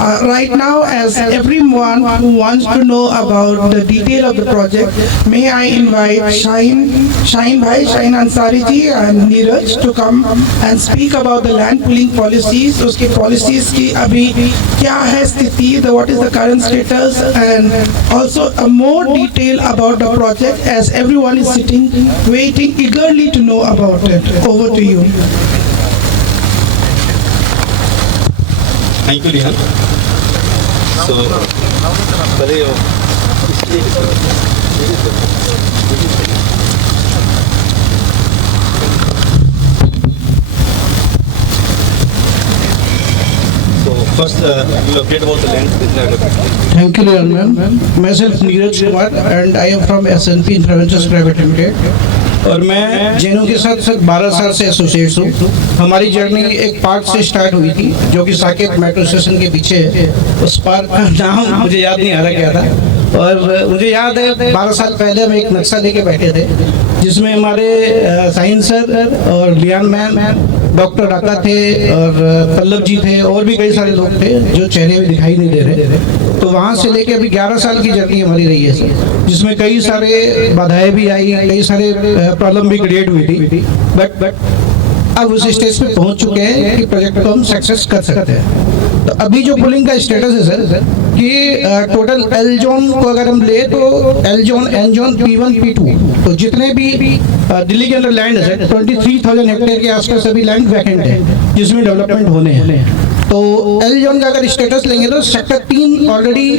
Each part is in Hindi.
Right now, as everyone who wants to know about the detail of the project, may I invite Shaheen Ansari ji and Neeraj to come and speak about the land pooling policies. उसके policies की अभी क्या है स्थिति, what is the current status, and also a more detail about the project as everyone is sitting waiting eagerly to know about it. Over to you. Thank you, Rihan. So, first, we'll update about the land. Thank you, Rihan ma'am. Myself Neeraj Kumar and I am from SNP Infraventures Private Limited. और मैं जेनू के साथ 12 साल से एसोसिएट्स हूँ। हमारी जर्नी एक पार्क से स्टार्ट हुई थी जो कि साकेत मेट्रो स्टेशन के पीछे है। उस पार्क का नाम मुझे याद नहीं आ रहा क्या था, और मुझे याद है 12 साल पहले हम एक नक्शा लेके बैठे थे जिसमें हमारे साहिन सर और लियान मैम, डॉक्टर राका थे और पल्लव जी थे और भी कई सारे लोग थे जो चेहरे भी दिखाई नहीं दे रहे। तो वहाँ से लेके अभी 11 साल की जर्नी हमारी रही है सर, जिसमें कई सारे बाधाएं भी आई, कई सारे प्रॉब्लम भी क्रिएट हुई थी, बट अब उस स्टेज पे पहुंच चुके हैं कि प्रोजेक्ट को हम सक्सेस कर सकते हैं। तो अभी जो पुलिंग का स्टेटस है सर कि टोटल एल जोन को अगर हम ले तो L zone, N zone, P1, P2, तो जितने भी दिल्ली के अंदर लैंड है सर 23,000 हेक्टेयर के आसपास सभी लैंड वैकेंट है जिसमें डेवलपमेंट होने हैं। तो एल जोन का अगर स्टेटस लेंगे तो सेक्टर 3 ऑलरेडी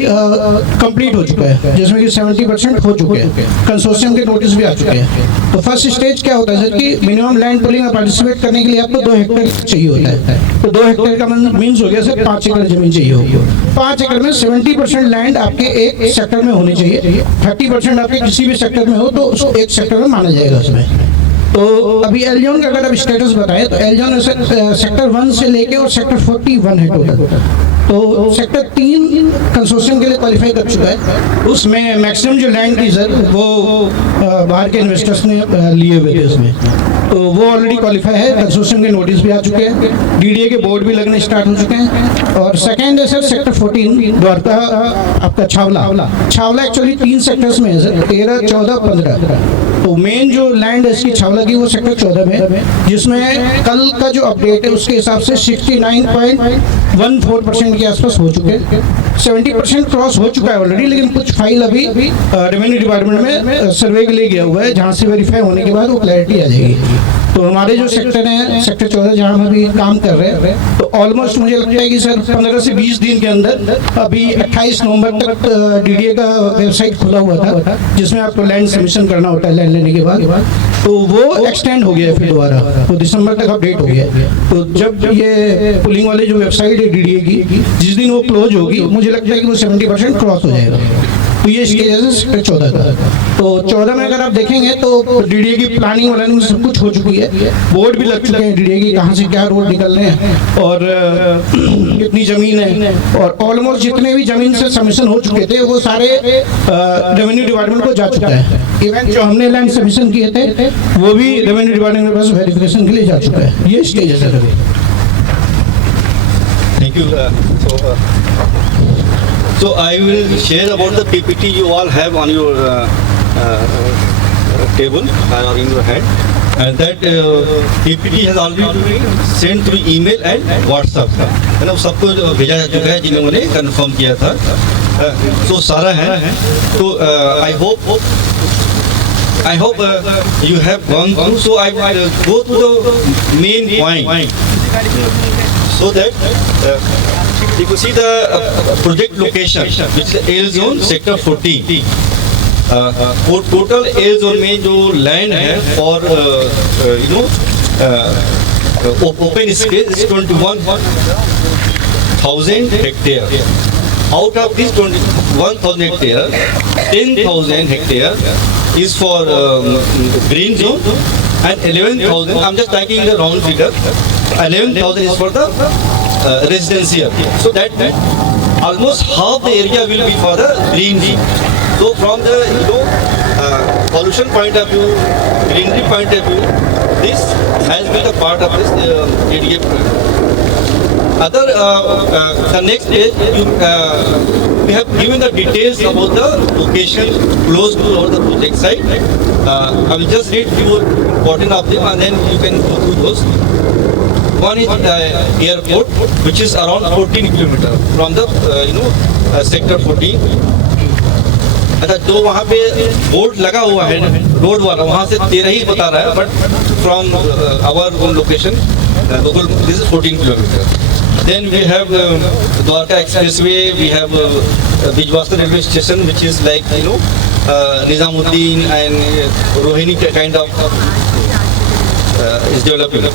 कंप्लीट हो चुका है जिसमें कि 70% हो चुके हैं, कंसोर्शियम के नोटिस भी आ चुके हैं। तो फर्स्ट स्टेज क्या होता है सर कि मिनिमम लैंड पुलिंग में पार्टिसिपेट करने के लिए आपको 2 हेक्टेयर चाहिए होता है। तो 2 हेक्टेयर का मीन्स हो गया सर 5 एकड़ जमीन चाहिए होगी। 5 एकड़ में 70% लैंड आपके एक सेक्टर में होनी चाहिए, 30% आपके किसी भी सेक्टर में हो तो उसको एक सेक्टर में माना जाएगा उसमें। तो अभी एल जोन का अगर आप स्टेटस बताएं तो एल जोन सेक्टर 1 से लेके और सेक्टर 41 है टोटल। तो सेक्टर 3 कंसोर्शियम के लिए क्वालिफाई कर चुका है। उसमें मैक्सिमम जो लैंड थी सर वो बाहर के इन्वेस्टर्स ने लिए हुए थे उसमें, तो वो ऑलरेडी क्वालिफाई है, कंसोर्शियम के नोटिस भी आ चुके हैं, डीडीए के बोर्ड भी लगने स्टार्ट हो चुके हैं। और सेकेंड है सर सेक्टर 14 द्वारका आपका छावला एक्चुअली 3 सेक्टर्स में है सर, 13, 14, 15। तो मेन जो लैंड है इसकी छावला की वो सेक्टर 14 में, जिसमें कल का जो अपडेट है उसके हिसाब से 69.14% के आसपास हो चुके हैं। 70% क्रॉस हो चुका है ऑलरेडी, लेकिन कुछ फाइल अभी रेवेन्यू डिपार्टमेंट में सर्वे के लिए गया हुआ है, जहाँ से वेरीफाई होने के बाद वो क्लैरिटी आ जाएगी। तो हमारे जो सेक्टर है सेक्टर 14 जहाँ हम अभी काम कर रहे हैं, तो ऑलमोस्ट मुझे लगता है कि सर 15 से 20 दिन के अंदर अभी 28 नवंबर तक डीडीए का वेबसाइट खुला हुआ था जिसमें आपको लैंड सबमिशन करना होता है लैंड लेने के बाद, तो वो एक्सटेंड हो गया फिर दोबारा, तो दिसंबर तक अपडेट हो गया। तो जब ये पुलिंग वाले जो वेबसाइट है डीडीए की जिस दिन वो क्लोज होगी मुझे लगता है कि वो 70% क्रॉस हो जाएगा। तो ये स्टेज है सेक्टर 14 का। तो 14 में अगर आप देखेंगे तो डीडीए की प्लानिंग वालानिंग सब कुछ हो चुकी है, बोर्ड भी लग चुके हैं डीडीए की, कहाँ से क्या रोड निकल रहे हैं और कितनी जमीन है, और ऑलमोस्ट जितने भी जमीन से सबमिशन हो चुके थे वो सारे रेवेन्यू डिपार्टमेंट को जा चुका है। इवन जो हमने लैंड सबमिशन किए थे वो भी रेवेन्यू डिपार्टमेंट के पास वेरिफिकेशन के लिए जा चुका है। ये स्टेज है सर अभी। Thank you. So I will share about the PPT you all have on your table or in your hand, and that PPT has already been sent through email and WhatsApp, है ना, सबको भेजा जा चुका है जिन्होंने कंफर्म किया था। तो सारा है, तो I hope you have gone through, so I will go to the main point so that you can see the project location, which is L zone sector 14. Total L zone में जो लैंड है और open space 21,000 hectare. Out of this 21,000 hectare, 10,000 hectare is for green zone and 11,000, I'm just taking the round figure, 11,000 is for the residential. So that almost half the area will be for the green zone. So from the pollution point of view, greenery point of view, this has been a part of this ADA program. The next page, we have given the details about the location close to the project site. I will just read few important of them and then you can go through those. One is airport, which is around 14 kilometers from the sector 14. अच्छा जो वहाँ पे बोर्ड लगा हुआ है रोड वाला वहाँ से 13 ही बता रहा है, but from our location local this is 14 kilometre. Then we have Dwarka Expressway, we have Bijwastra railway station, which is like Nizamuddin and Rohini kind of is developing.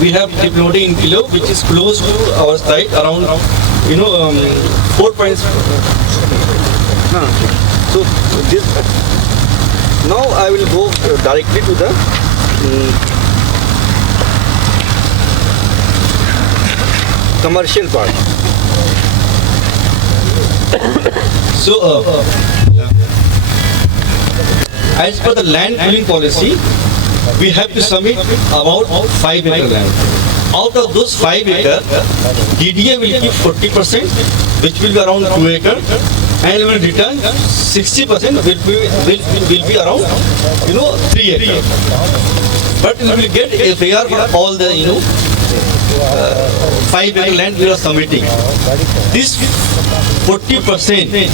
We have Diplodi in Kilo, which is close to our site, around 4 points. So this now I will go directly to the commercial part. So as per the land pooling policy, we have to submit about 5 acre land. Out of those 5 acre, DDA will give 40%, which will be around 2 acre, and will return 60% will be around 3 acre. But we will get FAR for all the 5 acre land we are submitting. This 40%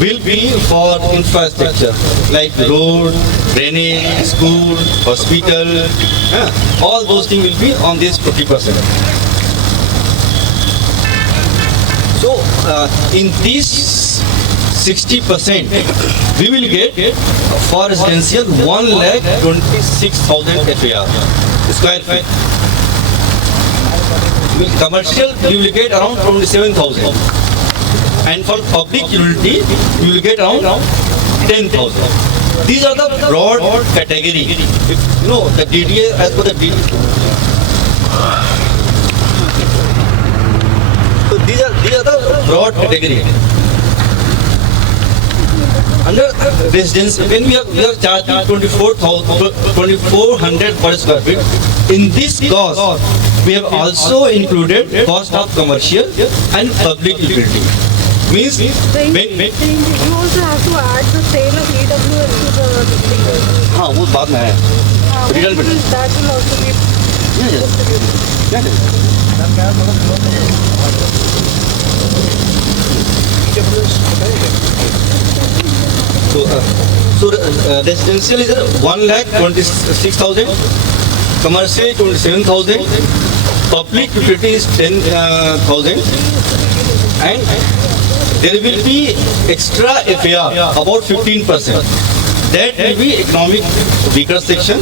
will be for infrastructure like road, drainage, school, hospital. All those things will be on this 40%. So in this 60%, we will get for residential 1,26,000 FAR square feet. With commercial, you will get around 27,000. And for public utility, you will get around 10,000. These are the broad category. The DDA as per the DDA. So these are the broad category. Under residence, when we are charging 2,400 per square feet, in this cost, we have also included cost of commercial and public utility. Means you also have to add the sale of EWS to the thing. हाँ वो बात में है. Return पे. That will also be. So residential is 1,26,000, commercial 27,000, public utility is 10,000, and there will be extra FAR about 15%. That will be economic weaker section.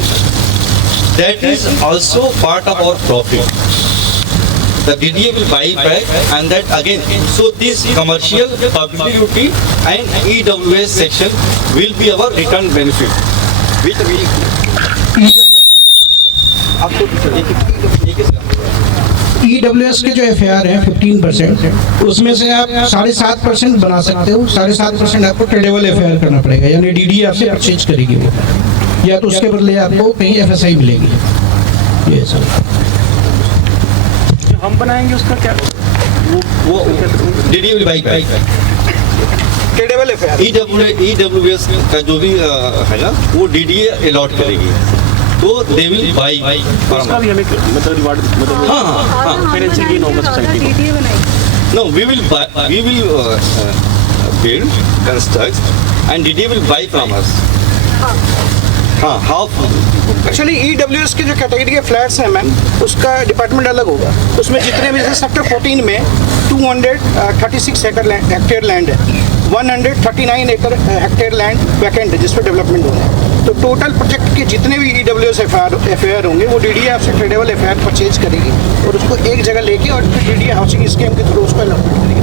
That is also part of our profit. The DDA will buy back, and that again. So this commercial, public utility, and EWS section will be our return benefit. Which we EWS के जो FAR हैं 15%, उसमें से आप 7.5% बना सकते हो. 7.5% आपको ट्रेडेबल FAR करना पड़ेगा, यानी DDA आपसे परचेज करेगी वो, या तो उसके बदले आपको कहीं FSI मिलेगी. ये सर जो हम बनाएंगे उसका क्या वो DDA will buy back. Tradable FAR EWS का जो भी है ना, वो DDA अलॉट करेगी. तो दे विल बाई उसका भी हमें मतलब रिवार्ड मतलब फाइनेंशियल गेन होगा सोसाइटी को. DDA बनाएंगे. No, we will build, construct, and DDA will buy from us. हाँ, half. एक्चुअली EWS के जो कैटेगरी के फ्लैट्स हैं मैम, उसका डिपार्टमेंट अलग होगा. उसमें जितने भी जैसे सेक्टर 14 में 236 हेक्टेयर लैंड है, 139 एकड़ हेक्टेयर लैंड वैकेंट है जिस पर डेवलपमेंट हो रहा है. तो टोटल प्रोजेक्ट के जितने भी EWS FAR होंगे वो DDA आपसे ट्रेडेबल FAR परचेज करेगी और उसको एक जगह लेके और फिर DDA हाउसिंग स्कीम के थ्रू उसको अलॉट करेगी.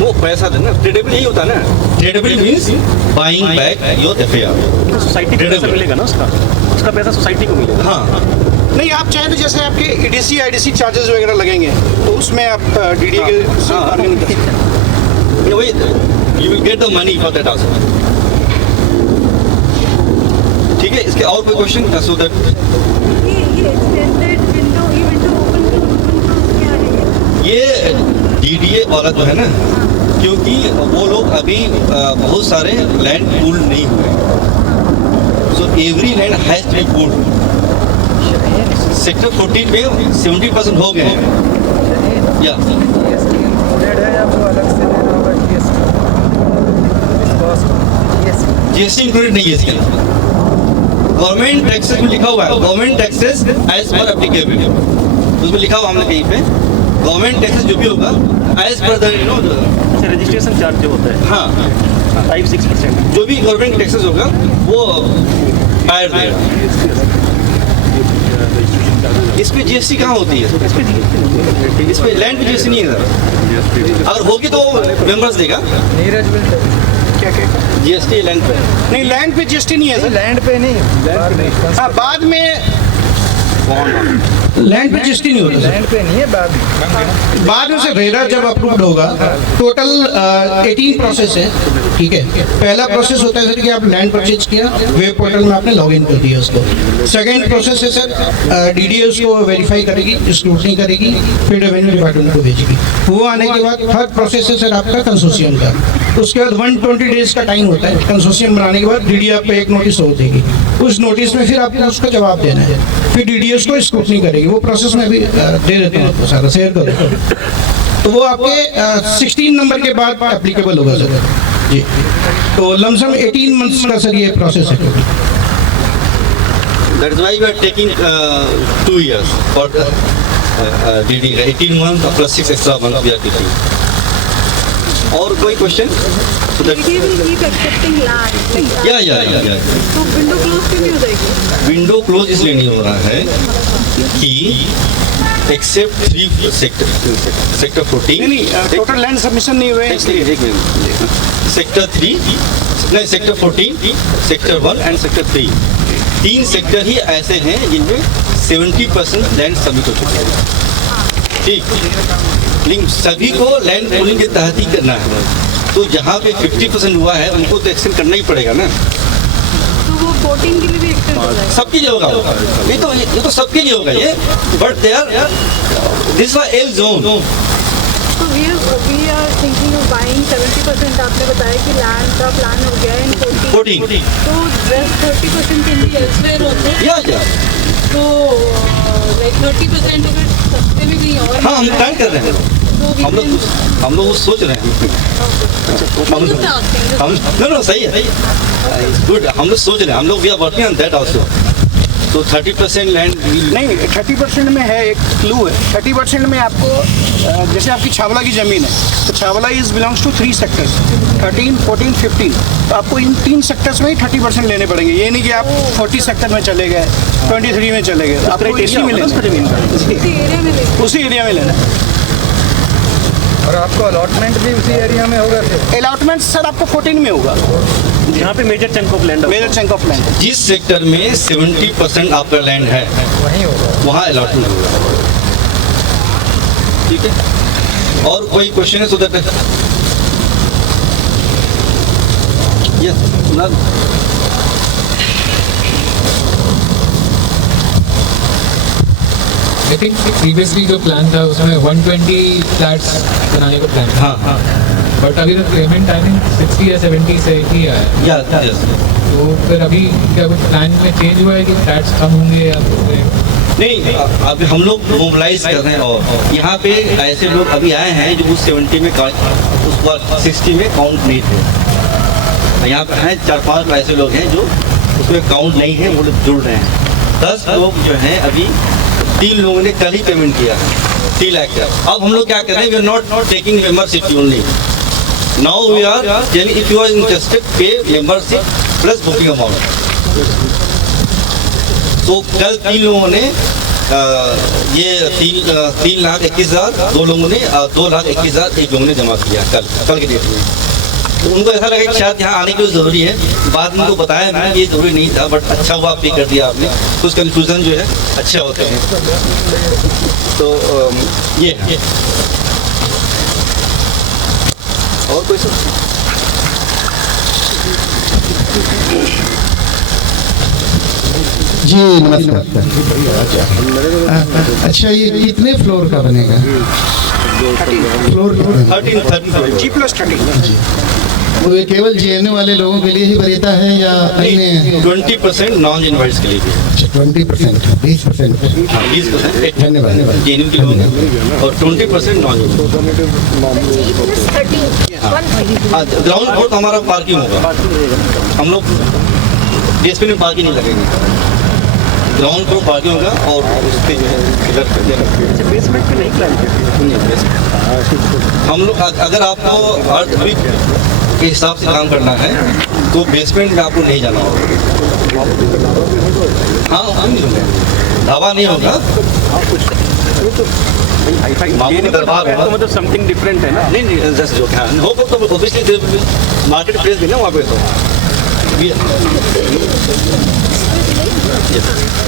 वो पैसा देना ट्रेडेबल यही होता है ना. Tradable means buying back your FAR. Society को पैसा मिलेगा ना, उसका पैसा सोसाइटी को मिलेगा. हाँ, नहीं, आप चाहें तो जैसे आपके EDC IDC चार्जेस वगैरह लगेंगे तो उसमें आप DDA के बार्गेनिंग कर सकते हैं. you will get the money for that also. ठीक है, इसके और कोई क्वेश्चन सो दैट ये extended window, ये window open क्यों? ये डीडीए वाला जो है ना, क्योंकि वो लोग अभी बहुत सारे लैंड पूल नहीं हुए, so every land has to be pooled. Sector 14 में 70% हो गए हैं। या जीएसटी इंक्लूडेड नहीं है इसके अंदर। गवर्नमेंट टैक्सेस में लिखा हुआ है government taxes as per applicable, उसमें लिखा हुआ हमने कहीं पे गवर्नमेंट टैक्सेस जो भी होगा as per the registration charge जो होता है हाँ 5-6%। जो भी गवर्नमेंट टैक्सेस होगा वो बायर देगा। इस पे जीएसटी कहाँ होती है? इस पे लैंड पे जीएसटी नहीं है। अगर होगी तो मेंबर्स देगा क्या क्या जीएसटी लैंड पे। नहीं, लैंड पे जीएसटी नहीं है सर। लैंड पे नहीं, हाँ, बाद में लैंड पे जीएसटी नहीं होता लैंड पे नहीं है, बाद में से रेरा जब अप्रूव्ड होगा। टोटल 18 प्रोसेस है, ठीक है। पहला प्रोसेस होता है सर कि आप लैंड परचेज किया, वेब पोर्टल में आपने लॉगिन कर दिया उसको। सेकंड प्रोसेस है सर डीडीए उसको वेरीफाई करेगी, स्क्रूटनी करेगी, फिर रेवेन्यू डिपार्टमेंट को भेजेगी। वो आने के बाद थर्ड प्रोसेस है सर आपका कंसोर्शियम का। उसके बाद 120 डेज का टाइम होता है कंसोर्शियम बनाने के बाद। डीडीए आपको एक नोटिस हो देगी, उस नोटिस में फिर आपको उसका जवाब देना है, फिर डीडीए उसको स्क्रूटनी करेगी। वो प्रोसेस में भी दे देता हूँ आपको, सारा शेयर कर देता हूँ। तो वो आपके 16 नंबर के बाद एप्लीकेबल होगा सर जी। तो लमसम 18 मंथ्स का सर ये प्रोसेस है। That is why we are taking 2 years for DD. 18 months plus 6 extra months we are taking. और कोई question? DDA will keep accepting land. Like या तो विंडो क्लोज क्यों नहीं हो जाएगी? विंडो क्लोज इसलिए नहीं हो रहा है कि एक्सेप्ट 3 सेक्टर 14 नहीं, टोटल लैंड सबमिशन नहीं हुए हैं, इसलिए एक मिनट। सेक्टर 3 नहीं, sector 14, sector 1 and sector 3, 3 sector ही ऐसे हैं जिनमें 70% लैंड सबमिट हो चुके हैं। ठीक, लेकिन सभी को लैंड पूलिंग के तहत ही करना है। तो जहाँ पे 50% हुआ है उनको तो एक्सटेंड करना ही पड़ेगा ना। तो वो 14 के लिए भी एक्सटेंड हो जाएगा? सबके लिए होगा ये तो सबके लिए होगा ये, but they are this was L zone. तो we are thinking of buying 70%. आपने बताया कि लैंड का प्लान हो गया है इन 14. 14 तो rest 30% can be elsewhere also. या तो like 30% अगर सस्ते में कहीं और हाँ, हम प्लान कर रहे हैं। तो we हम लोग वो सोच रहे हैं। नो सही है, गुड। हम लोग सोच रहे हैं, हम लोग we are working on that also. तो 30% लैंड नहीं, 30% में है एक क्लू है। 30% में आपको जैसे आपकी छावला की ज़मीन है, तो Chhawla is belongs to 3 sectors 13, 14, 15। तो आपको इन 3 सेक्टर्स में ही 30% लेने पड़ेंगे। ये नहीं कि आप 40 सेक्टर में चले गए, 23 में चले गए। आपको इसी में लेना, उसी एरिया में लेंगे। उसी एरिया में लेना। और आपको अलॉटमेंट भी उसी एरिया में होगा फिर? अलॉटमेंट सर आपको 14 में होगा, यहाँ पे major chunk of land major chunk of land. जिस सेक्टर में 70% आपका लैंड है वहीं होगा। वहाँ अलॉटमेंट होगा। ठीक है, और कोई क्वेश्चन है? So that yes, I think previously जो प्लान था उसमें 120 फ्लैट्स बनाने का प्लान था, हाँ, बट अभी तक पेमेंट आई थिंक 60 या 70 से ही आया है। यस। तो फिर अभी क्या कुछ प्लान में चेंज हुआ है कि फ्लैट्स कम होंगे या नहीं, अभी हम लोग मोबिलाइज कर रहे हैं और यहाँ पे ऐसे लोग अभी आए हैं जो उस 70 में उस बार 60 में काउंट नहीं थे। यहाँ पे हैं 4-5 ऐसे लोग हैं जो उसमें काउंट नहीं है, वो लोग जुड़ रहे हैं। 10 लोग जो हैं अभी 3 लोगों ने कल ही पेमेंट किया है 3 लाख का। अब हम लोग क्या कर रहे हैं, we are not taking membership only, now we are telling if you are interested pay membership plus booking amount. तो कल 3 लोगों ने ये 3,21,000, 2 लोगों ने 2,21,000 एक लोगों ने जमा किया कल के डेट में। तो उनको ऐसा लगा कि शायद यहाँ आने की ज़रूरी है। बाद में उनको बताया मैंने ये ज़रूरी नहीं था, बट अच्छा हुआ पे कर दिया आपने। कुछ कन्फ्यूज़न जो है अच्छे होते हैं। तो ये है। और कोई सब? जी नमस्कार। अच्छा, ये कितने फ्लोर का बनेगा? फ्लोर 13 G+13 वो ये केवल जेएनयू वाले लोगों के लिए ही वरीयता है या अन्य 20% नॉन इनवाइट्स के लिए भी है। 20%, 20%? 20% धन्यवाद। जेएनयू के लोग हैं और 20% नॉन ग्राउंड फ्लोर हमारा पार्किंग होगा। हम लोग बेसमेंट में पार्किंग नहीं लगेंगे, ग्राउंड फ्लोर पार्किंग होगा और उस पर जो है बेसमेंट पे नहीं प्लान हम लोग अगर आपको अर्थ के हिसाब से काम करना है तो बेसमेंट में आपको नहीं जाना होगा। हाँ हम नहीं होंगे, ढाबा नहीं होगा, मामू का दरबार होगा। तो मतलब समथिंग डिफरेंट है ना। नहीं जस्ट जो क्या होगा तो ऑब्वियसली मार्केट प्लेस भी ना वहाँ पे तो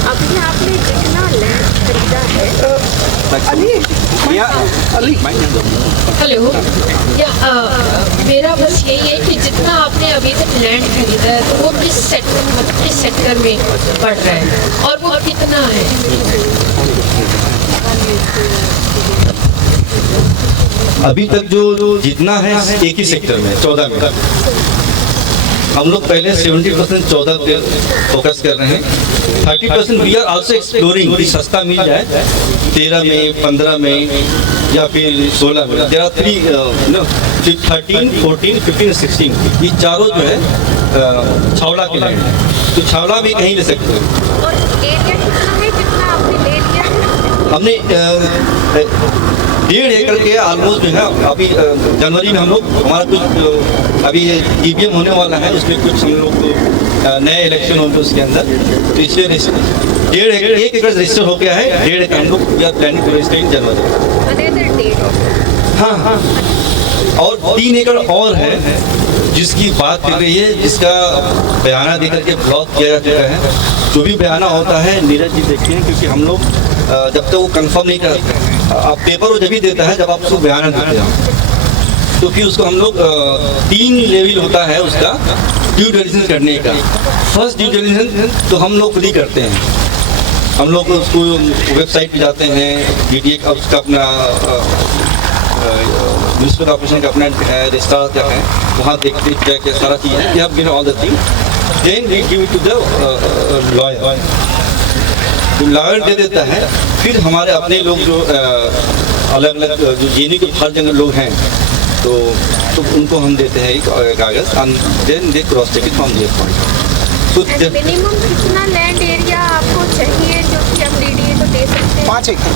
अभी आपने जितना लैंड खरीदा है हेलो मेरा बस यही है कि जितना आपने अभी तक लैंड खरीदा है तो वो किस सेक्टर में बढ़ रहा है और वो कितना है? अभी तक जो जितना है एक ही सेक्टर में 14 में हम लोग पहले 70% 14 पे फोकस कर रहे हैं। 30% वी आर आल्सो एक्सप्लोरिंग कि सस्ता मिल जाए 13 में 15 में या फिर 16 में। देयर आर 13, 14, 15, 16 ये चारों जो है छावला के लाइन है, तो छावला भी कहीं ले सकते हो। और एरिया कितना है जितना आपने ले लिया है? हमने 1.5 एकड़ के ऑलमोस्ट जो है अभी जनवरी में हम लोग हमारा कुछ अभी ईवीएम होने वाला है, उसमें कुछ हम लोग नए इलेक्शन होंगे उसके अंदर, तो इसलिए 1 एकड़ रजिस्टर हो गया है। 1.5 एकड़ हम लोग we are planning to register in January. हाँ और 3 एकड़ और है जिसकी बात कर रही है, जिसका बयाना देकर के ब्लॉक किया जा चुका है। जो भी बयाना होता है नीरज जी देखिए, क्योंकि हम लोग जब तक वो कंफर्म नहीं करते, आप पेपर वो जब भी देता है जब आप उसको बयाना देते हैं, तो फिर उसको हम लोग 3 लेवल होता है उसका ड्यू डिलिजेंस करने का। फर्स्ट ड्यू डिलिजेंस तो हम लोग खुद ही करते हैं, हम लोग उसको वेबसाइट पे जाते हैं, DDA का उसका अपना म्यूनिसिपल कॉर्पोरेशन का अपना रजिस्टर क्या है, वहाँ देखते क्या क्या सारा चीज़ है, we have given all the thing, then we give it to the lawyer, तो लॉयर दे देता है। फिर हमारे अपने लोग जो अलग अलग जो जेएनयू के हर जगह लोग हैं तो उनको हम देते हैं एक कागज़, then they cross check it from there point. तो मिनिमम कितना लैंड एरिया आपको चाहिए जो कि हम DDA को दे सकते हैं? 5 एकड़।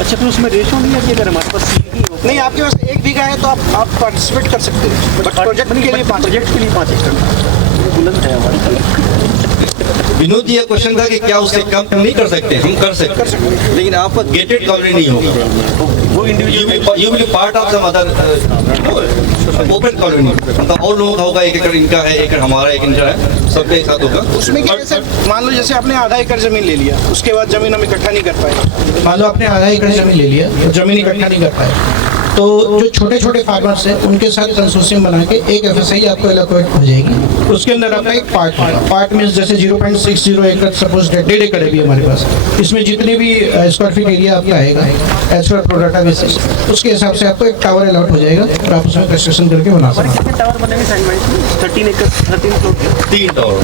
अच्छा तो उसमें रेशो नहीं है कि अगर हमारे पास नहीं, आपके पास 1 बीघा है तो आप पार्टिसिपेट कर सकते हैं, बट प्रोजेक्ट के लिए 5 एकड़ बुलंद है हमारे। विनोद जी, ये क्वेश्चन था कि क्या उससे कम नहीं कर सकते? हम कर सकते हैं, लेकिन आपका गेटेड कॉलोनी नहीं होगा, वो individual you will part of some other open colony, मतलब और लोगों का होगा, 1 एकड़ इनका है, 1 एकड़ हमारा, 1 एकड़ है, सबके साथ होगा। उसमें क्या है सर, मान लो जैसे आपने आधा एकड़ जमीन ले लिया, उसके बाद जमीन हम इकट्ठा नहीं कर पाए, मान लो आपने आधा एकड़ जमीन ले लिया और जमीन इकट्ठा नहीं कर पाए, तो जो छोटे छोटे फार्मर्स हैं उनके साथ कंसोर्शियम बना के एक FSI आपको एलोकेट हो जाएगी, उसके अंदर आपका एक पार्ट होगा। पार्ट मीन्स जैसे 0.60 एकड़, सपोज 1.5 एकड़ है भी हमारे पास, इसमें जितने भी स्क्वायर फीट एरिया आपका आएगा एज पर प्रोडाटा बेसिस, उसके हिसाब से आपको एक टावर अलॉट हो जाएगा और आप उसमें कंस्ट्रक्शन करके बना सकते हैं। टावर बनेंगे साइड बाई 13 एकड़ 13 फ्लोर के 3 टावर।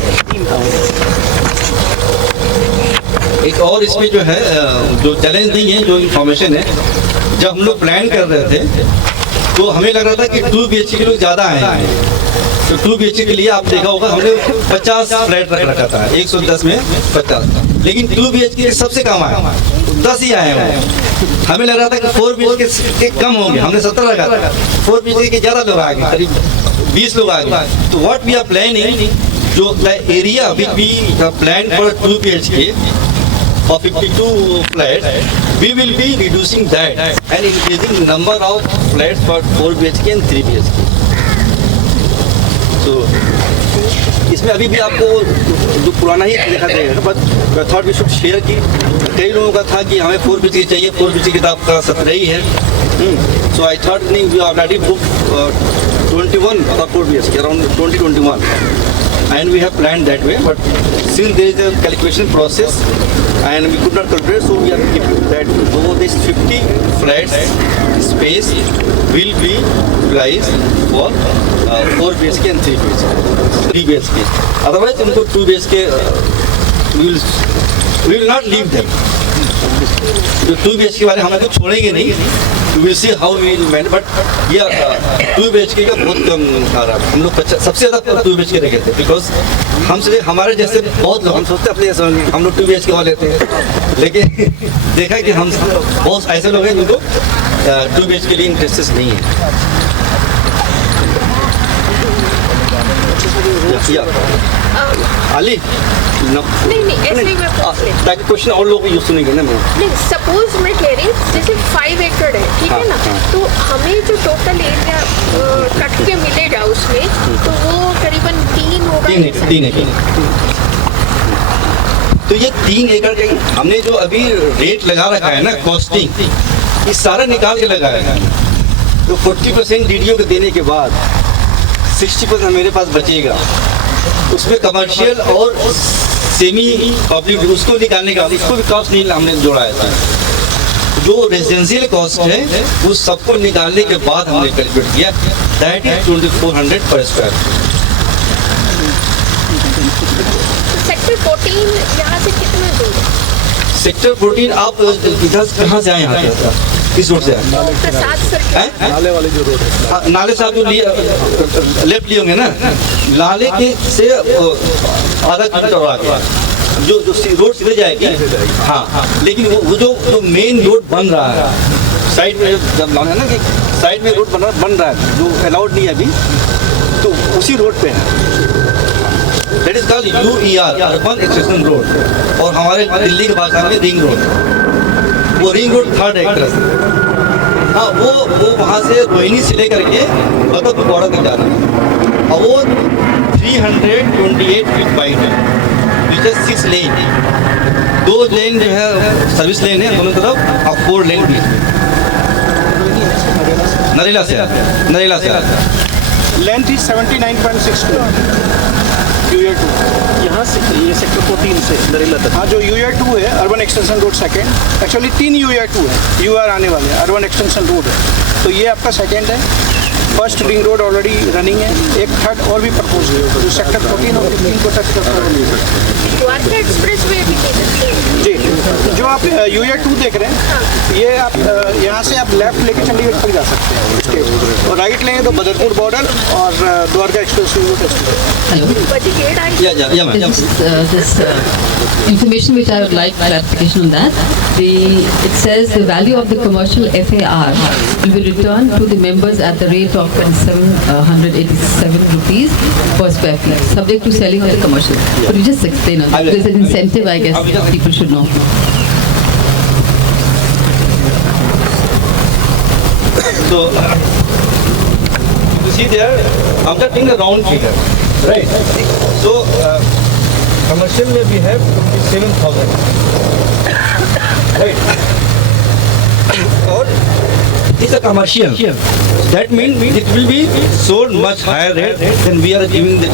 एक और इसमें जो है जो चैलेंज नहीं है, जो इन्फॉर्मेशन है, जब हम लोग प्लान कर रहे थे तो हमें लग रहा था कि 2 BHK के लोग ज़्यादा आए, तो 2 BHK के लिए आप देखा होगा हमने 50 फ्लैट रख रखा था, 110 में 50, लेकिन 2 BHK सबसे कम आए, 10 ही आए हैं। हमें लग रहा था कि 4 BHK के कम होंगे, हमने 70 रखा था, 4 BHK के ज़्यादा लोग आ गए, करीब 20 लोग आ गए। तो व्हाट वी आर प्लानिंग, जो the area which we plan for 2 BHK of 52 flats, we will be reducing that and increasing number of flats for 4 BHK and 3 BHK. So इसमें अभी भी आपको जो पुराना ही देखा जाएगा, but thought we should share की कई लोगों का था कि हमें 4 BHK चाहिए, 4 BHK तो आपका 17 ही है, सो आई थॉट नहीं, we already book 21 for 4 BHK, around 2021. and we have planned that way. But since there is a calculation process and we could not calculate, so we are keeping that. So this 50 flats space will be utilized for 4 BHK and 3 BHK. 3 BHK. Otherwise, उनको 2 BHK we will not leave them. जो 2 BHK वाले हमें तो छोड़ेंगे नहीं. We will see how we will manage. But yeah, 2 BHK का बहुत कम आ रहा है. हम लोग सबसे ज़्यादा 2 BHK रखे थे, because हमसे हमारे जैसे बहुत लोग हम सोचते अपने जैसे होंगे, हम लोग 2 BHK वाले थे, लेकिन देखा कि हम बहुत ऐसे लोग हैं जिनको 2 BHK के लिए इंटरेस्ट नहीं है. Ali? No. नहीं ऐसे ही मैं पूछ रही हूँ। ताकि क्वेश्चन और लोग यूज सुनेंगे ना. नहीं, सपोज मैं कह रही हूँ जैसे 5 एकड़ है, ठीक है ना, तो हमें जो टोटल एरिया कट के मिलेगा उसमें, तो वो करीबन 3 होगा. 3 एकड़. तो ये 3 एकड़ के हमने जो अभी रेट लगा रखा है ना, कॉस्टिंग, ये सारा निकाल के लगाया है. तो 40% डीडीओ को देने के बाद 60% मेरे पास बचेगा. उसमें कमर्शियल और सेमी पब्लिक उसको निकालने का, इसको भी कॉस्ट नहीं हमने जोड़ा है. जो रेजिडेंशियल कॉस्ट है उस सबको निकालने के बाद हमने कैलकुलेट किया. दैट इज 2400 पर स्क्वायर. सेक्टर 14 यहाँ से कितना दूर है? सेक्टर 14 आप इधर कहाँ से आए? यहाँ किस रोड से आए? प्रसाद सर नाले वाले जो रोड है, नाले से आप जो लेफ्ट लिए होंगे ना, नाले के से आधा किलोमीटर और आगे जो रोड सीधे जाएगी. हाँ, लेकिन वो जो मेन रोड बन रहा है साइड में, जब है ना कि साइड में रोड बन रहा है जो अलाउड नहीं है अभी, तो उसी रोड पे है. That is called UER, urban extension road, और हमारे दिल्ली के भाषा में रिंग रोड. वो रिंग रोड 3rd एकड़ से, हाँ, वो वहाँ से रोहिणी से लेकर के मतलब बॉर्डर तक जा रहा है. और वो 328 फीट वाइड है, विच इज 6 लेन. 2 लेन जो है सर्विस लेन है दोनों तरफ, और 4 लेन भी. नरेला से लेंथ इज 79.6 किलोमीटर. UER 2 यहाँ से ये सेक्टर 14 से नरेला तक. हाँ, जो UER 2 है urban extension road second, actually 3 UER 2 है, UR आने वाले हैं, अर्बन एक्सटेंशन रोड है, तो ये आपका सेकेंड है. First ring road already running है, एक थर्ड और भी प्रपोज है जो सेक्टर 14 और 15 को टच करता है. द्वारका एक्सप्रेस वे भी दे सकते हैं. जी, जो आप UER 2 देख रहे हैं, ये आप यहाँ से आप लेफ्ट लेके चंडीगढ़ तक जा सकते हैं, और राइट लेंगे तो बदरपुर बॉर्डर और द्वारका एक्सप्रेस वे को touch This information which I would like clarification on that. It says the value of the commercial FAR will be returned to the members at the rate of 2,787 rupees per square feet, subject to selling of the commercial. Could you just explain on that? There's an incentive, I guess, people should know. So, you see there, I'm just taking a round figure, right? So, commercial में we have 27,000, right? और it's a commercial. That means it will be sold much higher rate than we are giving to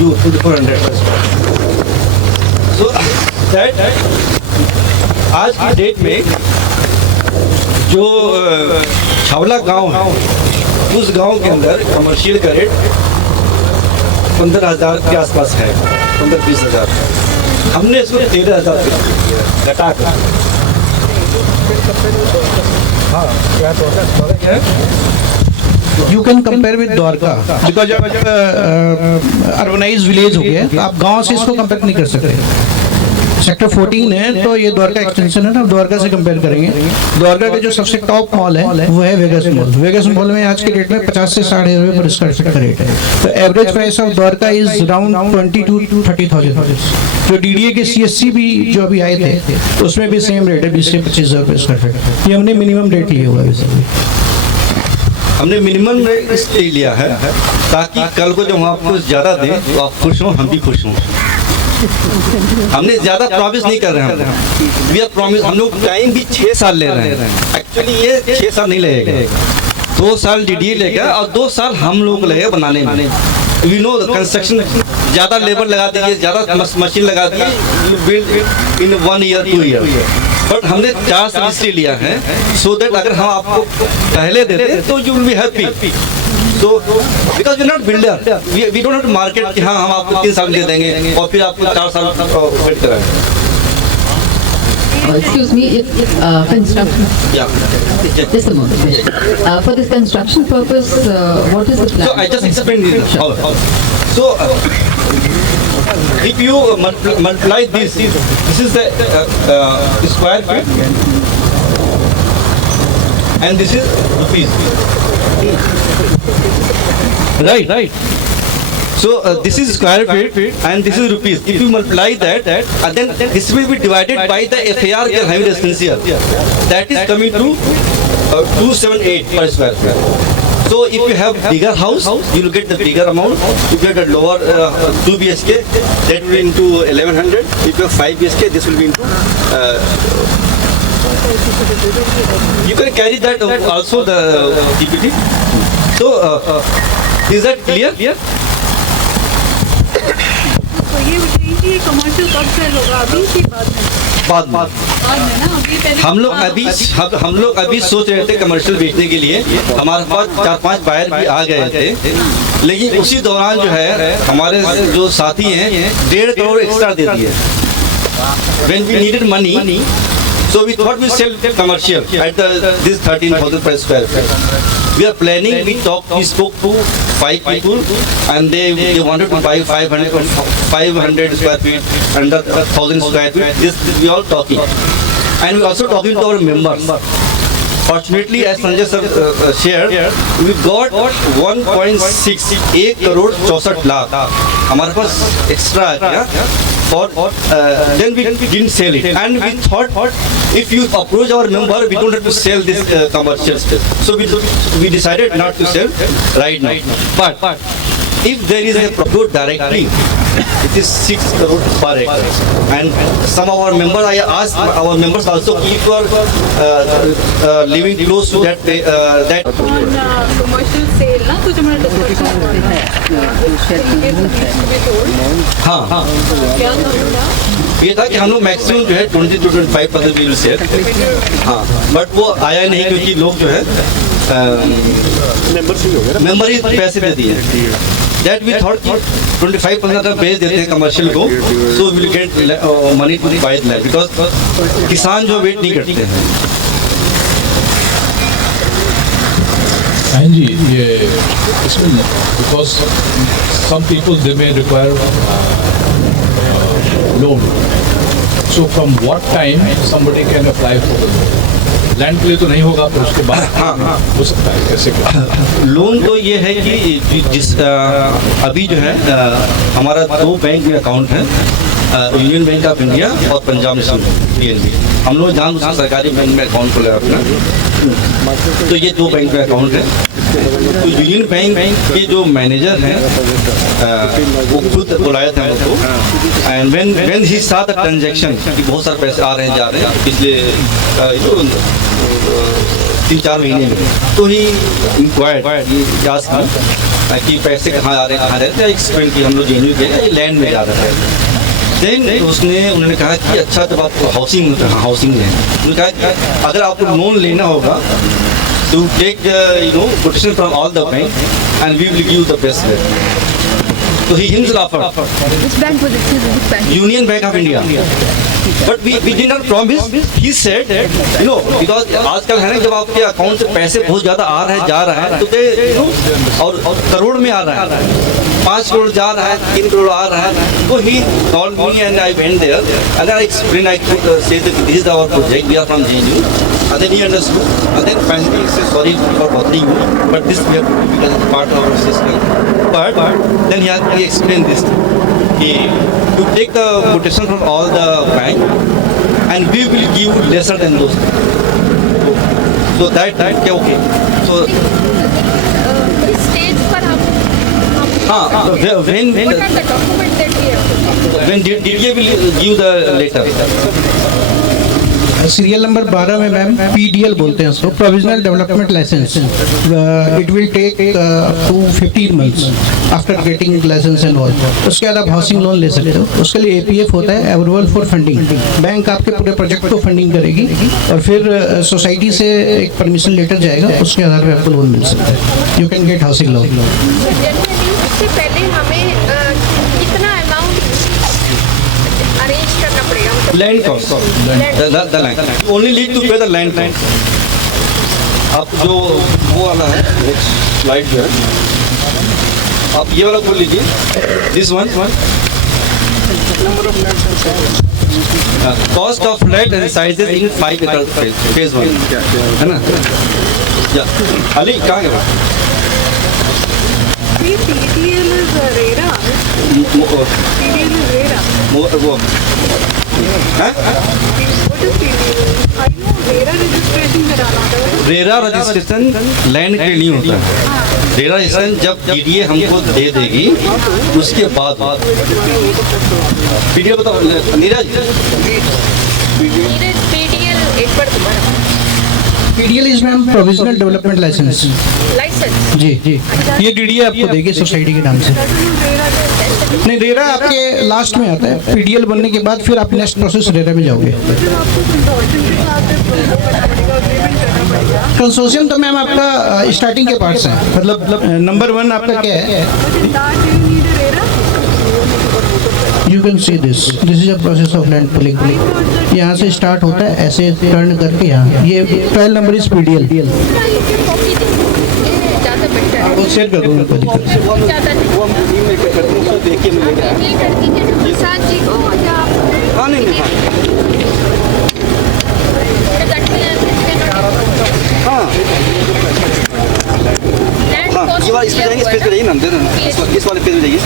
you, to the 400. So, that आज की डेट में जो छावला गांव है, उस गांव के अंदर कमर्शियल का रेट 15,000 के आसपास है, 15-20 हज़ार. हमने इसको 13,000 घटा कर. हाँ, क्या तो You can compare with Dwarka, because जब अर्बनाइज विलेज हो गया, तो आप गांव से इसको कंपेयर नहीं कर सकते. सेक्टर 14 है तो ये द्वारका एक्सटेंशन है ना, द्वारका से कंपेयर करेंगे. द्वारका का जो सबसे टॉप मॉल है वो है वेगस मॉल. वेगस मॉल में आज के डेट में 50 से 60 रुपये पर स्क्वायर फीट का रेट है. तो average price of Dwarka is around 22,000 to 30,000. जो DDA के CSC भी जो अभी आए थे उसमें भी सेम रेट है, 20 से 25,000 रुपये स्क्वायर फीट. ये हमने मिनिमम रेट लिया हुआ है. हमने मिनिमम रेट इसलिए लिया है ताकि कल को जब हम आपको ज़्यादा दें तो आप खुश हों, हम भी खुश हों. हमने ज्यादा प्रॉमिस नहीं कर रहे हैं. वी आर प्रॉमिस, हम लोग टाइम भी 6 साल ले रहे हैं. एक्चुअली ये 6 साल नहीं लगेगा, 2 साल DDA लेगा और 2 साल हम लोग लगेगा बनाने में. वी नो कंस्ट्रक्शन ज़्यादा लेबर लगा दीजिए, ज़्यादा मशीन लगा दीजिए, you build in 1 year 2 year. But हमने 4 साल इसलिए लिया है सो दैट अगर हम आपको पहले देते तो you will be happy. So, because we're not builder, we don't have to market कि हाँ हम आपको 3 साल दे देंगे और फिर आपको 4 साल वेट कराएंगे। Excuse me, if construction. Yeah. Just a moment. For this construction purpose, what is the plan? So I just explained this. So if you multiply this is the square feet, and this is rupees. Right. So this is square feet and this is rupees. If you multiply that, and then this will be divided by the FAR High Residential. That is coming to 278 per square feet. So if you have bigger house, you will get the bigger amount. If you have a lower 2 BHK, that will be into 1100. If you have 5 BHK, this will be into. You can carry that also the PPT. So is that clear? तो ये बताइए कि कमर्शियल कब सेल होगा, अभी की बात है? बाद में ना, अभी पहले हम लोग अभी सोच रहे थे कमर्शियल बेचने के लिए। हमारे पास 4-5 बायर भी आ गए थे, लेकिन उसी दौरान जो है हमारे जो साथी हैं 1.5 करोड़ एक्स्ट्रा दे दिए। When we needed money, so we thought we sell commercial at this 13,000 per square feet. We are planning. We spoke to 5 people, and they wanted to buy 500 square feet, under 1,000 square feet. This we all talking, and we also talking to our members. Fortunately, as Sanjay sir shared, we got 1.68 crore 64 lakh हमारे पास एक्स्ट्रा आ गया। और then we didn't sell it, and we thought if you approach our member, we don't have to sell this commercial space. So we decided not to sell right now. But if there is a product directly, it is 6 crore per acre. And some of our members, I asked our members also, if you are living close to that. on commercial sale ना, तो जो हमारा discussion हुआ है, हाँ क्या था? ये था कि हम लोग मैक्सिमम जो है 20 to 25% वी विल सेल। हाँ, बट वो आया नहीं क्योंकि लोग जो है मेंबर ही पैसे दे दिए। That we thought 25% अगर बेच देते हैं कमर्शियल को, so we will get money to buy land, because किसान जो वेट नहीं करते हैं। हाँ जी, ये इसमें because some people they may require loan. So from what time somebody can apply for the loan? Land के लिए तो नहीं होगा, पर उसके बाद हो सकता है, कैसे क्या? लोन तो ये है कि जिस अभी जो है हमारा 2 बैंक में अकाउंट है, यूनियन बैंक ऑफ इंडिया और पंजाब नेशनल PNB। हम लोग जहाँ दूसरे सरकारी बैंक में अकाउंट खोला अपना, तो ये 2 बैंक में अकाउंट है। तो यूनियन बैंक के जो मैनेजर हैं वो खुद बुलाए थे हमको, एंड व्हेन ही सा द ट्रांजैक्शन कि बहुत सारे पैसे आ रहे हैं जा रहे हैं पिछले 3-4 महीने में, तो ही इंक्वायर्ड कि पैसे कहाँ आ रहे हैं, कहाँ रहते हैं। एक्सप्लेन की हम लोग जेन्यू के लैंड में जा रहे हैं। देन उन्होंने कहा कि अच्छा जब आप हाउसिंग है, उन्होंने कहा कि अगर आपको लोन लेना होगा to take quotation from all the bank, and we will give you the best rate. So he himself offered. Which bank was it? Which bank? Union Bank of India. But we did not promise. He said, because आजकल है ना, जब आपके अकाउंट से पैसे बहुत ज़्यादा आ रहे हैं जा रहा है, तो और करोड़ में आ रहा है, 5 करोड़ जा रहा है, 3 करोड़ आ रहा है। तो he called me and I went there, and then I explained, I said that this is our project, we are from JNU, and then he understood, and then finally he said, sorry for bothering you, but this we have to do because it's part of our system. But then he explained this. To take the quotation from all the bank, and we will give lesser than those. So that क्या okay. So इस स्टेज पर हम हाँ, when what are the documents that we have to when DDA will give the letter. Serial number 12 में मैम PDL बोलते हैं उसको, provisional development licence. It will take to 15 months after getting licence and all. उसके बाद आप हाउसिंग लोन ले सकते हो. उसके लिए APF होता है, अप्रूवल फॉर फंडिंग. बैंक आपके पूरे प्रोजेक्ट को फंडिंग करेगी और फिर सोसाइटी से एक परमिशन लेटर जाएगा, उसके आधार पर आपको लोन मिल सकता है. You can get housing loan. इससे पहले हमें कितना अमाउंट अरेंज करना पड़ेगा? Land cost, the land only lead to pay the land cost. आप जो वो वाला है नेक्स्ट स्लाइड जो है, आप ये वाला खोल लीजिए. This one cost of flat and sizes in 5 एकड़ फेज 1 है ना. अली कहाँ गया? PDL is RERA. PDL is RERA. वो हैं? What is PDL? I know RERA registration कराना होता है. रेरा रजिस्ट्रेशन लैंड के लिए होता है. रेरा रजिस्ट्रेशन जब DDA हमको दे देगी उसके बाद PDL बताओ नीरज. PDL एक बार दोबारा. PDL is ma'am provisional development licence. Licence जी. ये DDA आपको देगी सोसाइटी के नाम से. नहीं, रेरा आपके लास्ट में आता है. PDL बनने के बाद फिर आप नेक्स्ट प्रोसेस रेरा में जाओगे. कंसोर्शियम तो मैम आपका स्टार्टिंग के पार्ट्स हैं. मतलब नंबर 1 आपका क्या है? You can see this is a process of land pulling. यहाँ से स्टार्ट होता है, ऐसे टर्न करके यहाँ. ये 12 नंबर इज PDL. वो शेयर कर दूँगा, कोई दिक्कत नहीं. इस पे जाइए ना, दे देना इस वाले पेज में जाइए.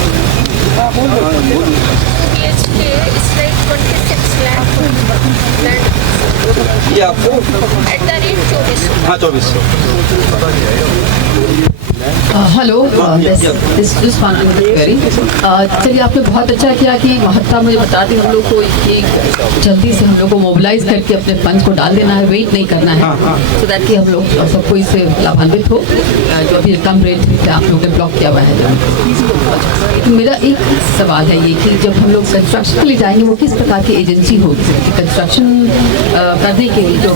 ये आपको हाँ 24. हेलो, दिस चलिए, आपने बहुत अच्छा किया कि महत्ता मुझे बता दी. हम लोग को ये जल्दी से हम लोग को मोबिलाइज करके अपने फंड्स को डाल देना है, वेट नहीं करना है, सो दैट कि हम लोग सबको इससे लाभान्वित हो. जो अभी कम रेट पे आप लोगों ने ब्लॉक किया हुआ है. तो मेरा एक सवाल है ये कि जब हम लोग कंस्ट्रक्शन के लिए जाएंगे, वो किस प्रकार की एजेंसी होगी कंस्ट्रक्शन करने के लिए? जो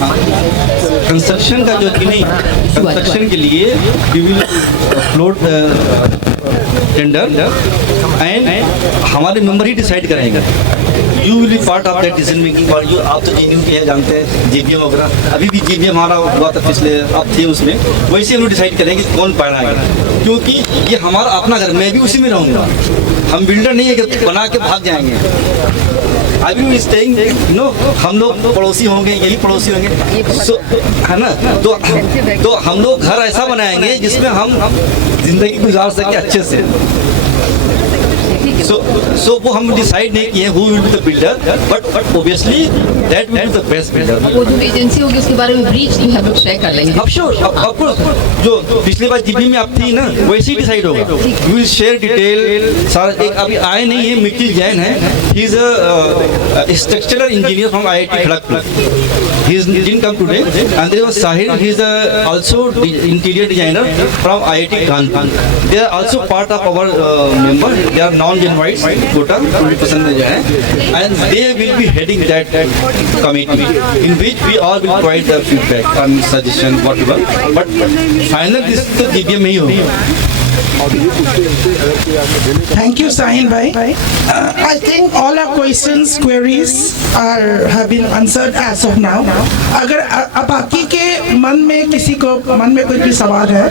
कंस्ट्रक्शन का जो कि नहीं, कंस्ट्रक्शन के लिए we will float tender and हमारे मेंबर ही डिसाइड करेंगे. You will be part of that decision making. और यू आप तो JNU के हैं, जानते हैं GBM वगैरह. अभी भी GBM हमारा हुआ था पिछले, आप थे उसमें. वैसे हम लोग डिसाइड करेंगे कौन पढ़ाएगा, क्योंकि ये हमारा अपना घर, मैं भी उसी में रहूँगा. हम बिल्डर नहीं है कि बना के भाग जाएंगे. अभी भी स्टेइंग नो, हम लोग पड़ोसी होंगे, यही पड़ोसी होंगे. सो है ना, तो हम लोग घर ऐसा बनाएंगे जिसमें हम जिंदगी गुजार सके अच्छे से. So वो हम डिसाइड नहीं किए who will be the builder, but obviously that will be the best builder. वो जो एजेंसी होगी उसके बारे में ब्रीफ जो है हम लोग शेयर कर लेंगे. अब श्योर, अब जो पिछली बार GP में आप थी ना, वैसे ही डिसाइड होगा. We will share detail. सारा एक अभी आए नहीं है, मिकी जैन है. He is a structural engineer from IIT Kharagpur. He didn't come today. And there was Sahil. He is also interior designer from IIT Kanpur. They are also part of our member. They are non-Genoites, quota 20% जो है, and they will be heading that committee in which we all will provide the feedback and suggestion whatever. But final this तो GBM में ही होगी. Thank you, Sahin bhai. I think all our questions, queries have been answered as of now. अगर अब बाकी के मन में किसी को मन में कोई भी सवाल है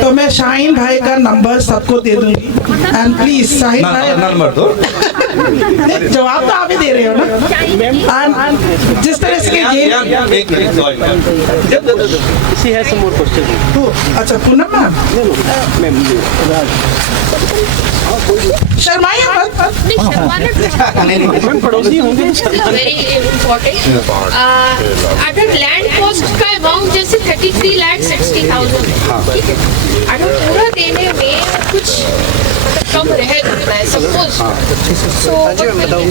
तो मैं शाहीन भाई का नंबर सबको दे दूंगी. एंड प्लीज शाहीन भाई नंबर दो. जवाब तो आप ही दे रहे हो ना. एंड जिस तरह से अच्छा पूनम मैम शर्माइए मत. पड़ोसी होंगे. Very important. अगर लैंड कॉस्ट का अमाउंट जैसे 33,60,000 है, ठीक है, अगर पूरा देने में कुछ मतलब कम रह जाता है suppose, So what will be done?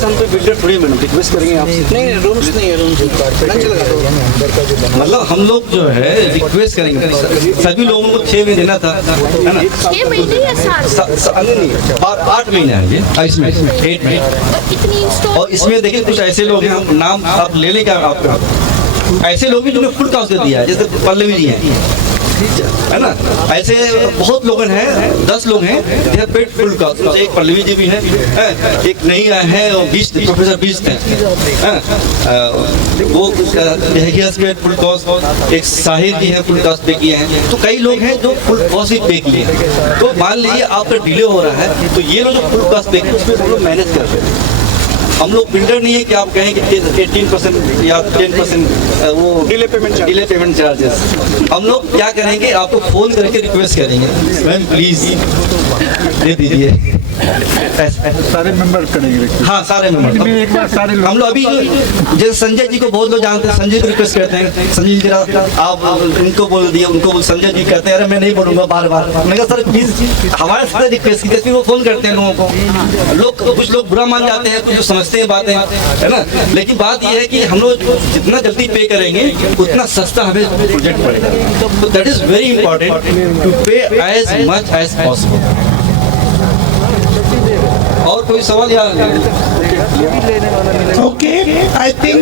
हम तो बिल्डर थोड़ी मैडम रिक्वेस्ट करेंगे आपसे। नहीं रूम्स नहीं है, रूम्स मतलब हम लोग जो है रिक्वेस्ट करेंगे सभी लोगों को 6 महीने देना था, है ना? 6 महीने या 7? नहीं, 8 महीने हैं ये, इसमें 8 महीने। और कितनी इंस्टॉल? और इसमें देखिए कुछ ऐसे लोग हैं, हम नाम आप ले लेंगे आपका, ऐसे लोग भी जिन्होंने फुल कास्ट दे दिया है, जैसे पल्लवी जी हैं, है ना? ऐसे बहुत लोग हैं, 10 लोग हैं जिन्हें पेड फुल कास्ट। एक पल्लवी जी भी हैं, एक नहीं है प्रोफेसर बीस्ट हैं, वो फुल कास्ट, एक साहिर जी हैं फुल कास्ट पे किए हैं। तो कई लोग हैं जो फुल कास्ट ही पे किए हैं। तो मान लीजिए आपका डिले हो रहा है, तो ये लोग जो फुल कास्ट पे किए उसमें हम लोग मैनेज कर रहे हैं। हम लोग बिल्डर नहीं है कि आप कहें कि 18% या 10% वो डिले पेमेंट चार्जेस। हम लोग क्या करेंगे, आपको फ़ोन करके रिक्वेस्ट करेंगे, मैम प्लीज़ दे दीजिए। सारे मेंबर करेंगे। हाँ, सारे मेंबर एक बार सारे हम लोग अभी जैसे संजय जी को बहुत लोग जानते हैं, संजय को रिक्वेस्ट करते हैं, संजय जी जरा आप उनको बोल दिए, उनको संजय जी कहते हैं अरे मैं नहीं बोलूँगा बार बार। मैं कहा सर प्लीज़ हमारे साथ रिक्वेस्ट की, जैसे वो फ़ोन करते हैं लोगों को, कुछ लोग बुरा मान जाते हैं, कुछ समझते हैं बातें, है ना? लेकिन बात यह है कि हम लोग जितना जल्दी पे करेंगे उतना सस्ता हमें प्रोजेक्ट पड़ेगा। तो that is very important to pay as much as possible. और कोई सवाल यार? ओके, आई थिंक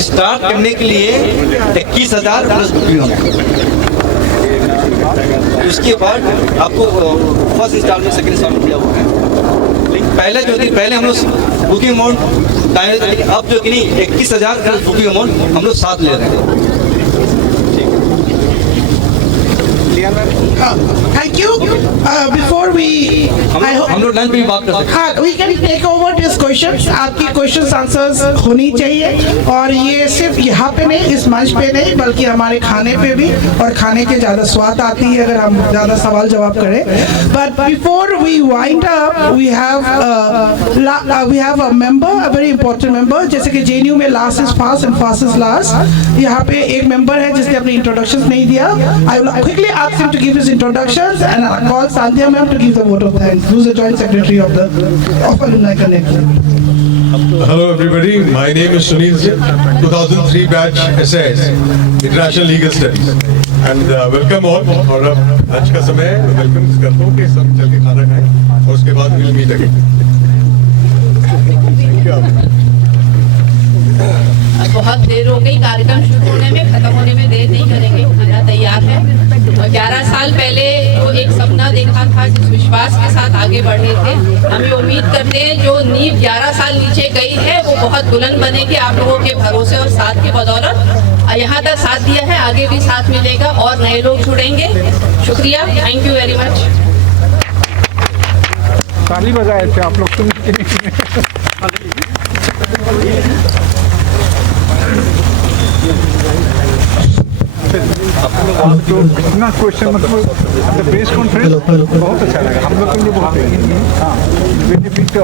स्टार्ट करने के लिए 21,000 प्लस बुकिंग, उसके बाद आपको फर्स्ट इंस्टॉलमेंट सेकंड इंस्टॉलमेंट दिया हुआ है। लेकिन पहले हम लोग बुकिंग अमाउंट अब जो कि नहीं 21,000 प्लस बुकिंग अमाउंट हम लोग साथ ले रहे हैं। Thank you. Before we, हम लोग लंच में बात कर सकते हैं। we can take over these questions. आपकी questions answers होनी चाहिए, और ये सिर्फ यहाँ पे नहीं, इस मंच पे नहीं, बल्कि हमारे खाने पे भी, और खाने के ज़्यादा स्वाद आती है अगर हम ज़्यादा सवाल जवाब करें। But before we wind up, we have a member, a very important member. जैसे कि JNU में last is fast and fast is last. यहाँ पे एक member है जिसने अपनी introductions नहीं दिया. I will quickly ask him to give his introductions, and I'll call Sandhya ma'am to give the vote of thanks, who's the joint secretary of Alumni Connect. Hello everybody, my name is Sunil Singh, 2003 batch SAS, International Legal Studies, and welcome all. और अब आज का समय वेलकम करता हूँ कि सब चल के खाना खाएं और उसके बाद we'll meet again. बहुत देर हो गई, कार्यक्रम शुरू होने में, खत्म होने में देर नहीं करेंगे, खाना तैयार है। और 11 साल पहले वो एक सपना देखा था, जिस विश्वास के साथ आगे बढ़े थे, हमें उम्मीद करते हैं जो नींव 11 साल नीचे गई है वो बहुत बुलंद बनेगी आप लोगों के भरोसे और साथ के बदौलत। यहाँ तक साथ दिया है, आगे भी साथ मिलेगा और नए लोग जुड़ेंगे। शुक्रिया, थैंक यू वेरी मच। ताली बजाए थे आप लोग, तुम तो इतना क्वेश्चन मतलब प्रेस कॉन्फ्रेंस बहुत अच्छा लगा हम लोग के लिए। बहुत बेनिफिट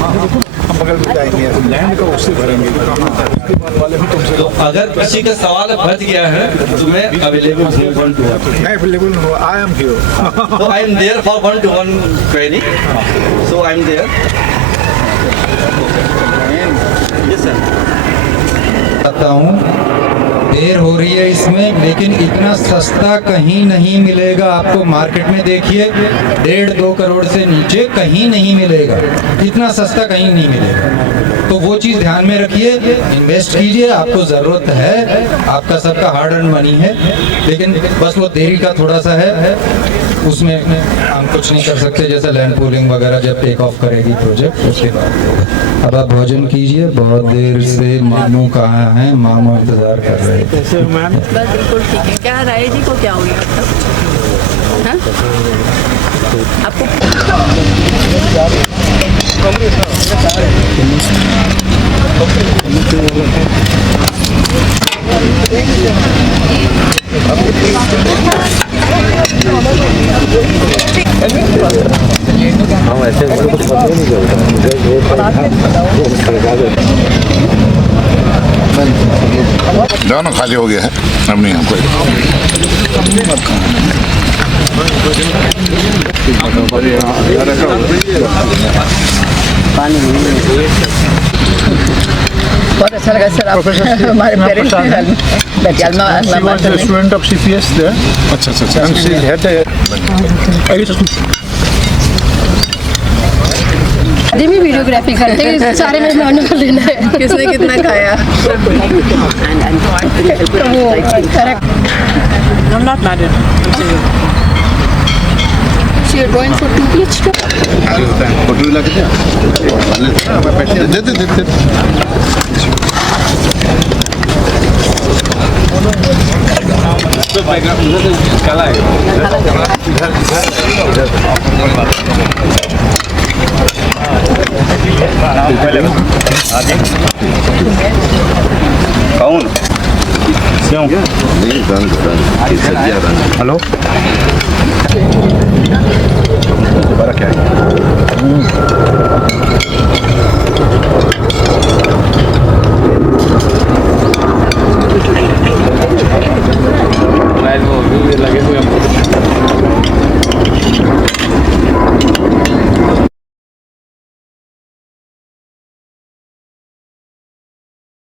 हम बगल में जाएंगे, लैंड का उससे भरेंगे वाले भी तुमसे। तो अगर किसी का सवाल बच गया है तो मैं अवेलेबल हूँ 1 to 1। मैं अवेलेबल हूँ, I am here. So I am there for 1 to 1 query. So I am there. Yes sir. बताता हूँ, देर हो रही है इसमें, लेकिन इतना सस्ता कहीं नहीं मिलेगा आपको। मार्केट में देखिए 1.5-2 करोड़ से नीचे कहीं नहीं मिलेगा, इतना सस्ता कहीं नहीं मिलेगा। तो वो चीज़ ध्यान में रखिए, इन्वेस्ट कीजिए, आपको ज़रूरत है, आपका सबका हार्ड अर्न मनी है, लेकिन बस वो देरी का थोड़ा सा है, उसमें हम कुछ नहीं कर सकते। जैसे लैंड पूलिंग वगैरह जब टेक ऑफ करेगी प्रोजेक्ट उसके बाद। अब आप भोजन कीजिए, बहुत देर से मामू कहाँ हैं, मामू इंतजार कर रहे हैं। बिल्कुल ठीक है। क्या राय जी को क्या हुई आपको? हम ऐसे जाओ ना, खाली हो गया है, अब नहीं हमको। बहुत अच्छा लगा सर, आप हमारे parents student of CPS there. अच्छा अच्छा अच्छा। And she had a अभी भी वीडियोग्राफी करते हैं, सारे मेहमानों को लेना है किसने कितना खाया। I'm not married. So you're going for 2 PH2? Photo लगा के दे। कौन क्यों? हेलो